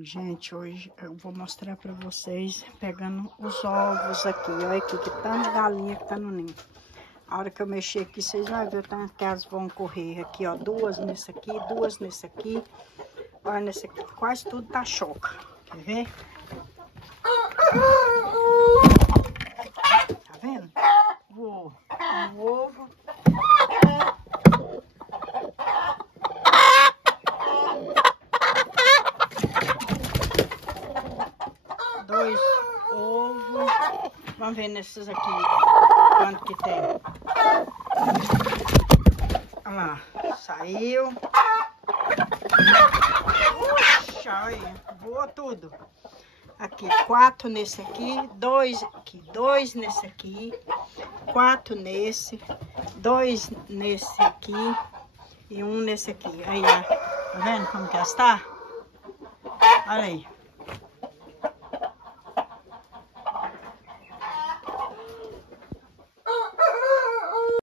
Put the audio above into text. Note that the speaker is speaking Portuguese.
Gente, hoje eu vou mostrar pra vocês pegando os ovos aqui. Olha aqui, que tanta galinha que tá no ninho. A hora que eu mexer aqui, vocês vão ver o tanto que elas vão correr. Aqui, ó, duas nesse aqui, duas nesse aqui. Olha, nesse aqui, quase tudo tá choca. Quer ver? Tá vendo? O ovo. Dois ovos. Vamos ver nesses aqui quanto que tem. Olha lá, saiu. Puxa, olha, voou tudo. Aqui, 4 nesse aqui, 2 aqui, 2 nesse aqui, 4 nesse, 2 nesse aqui e 1 nesse aqui. Aí, ó, tá vendo como que está? Olha aí.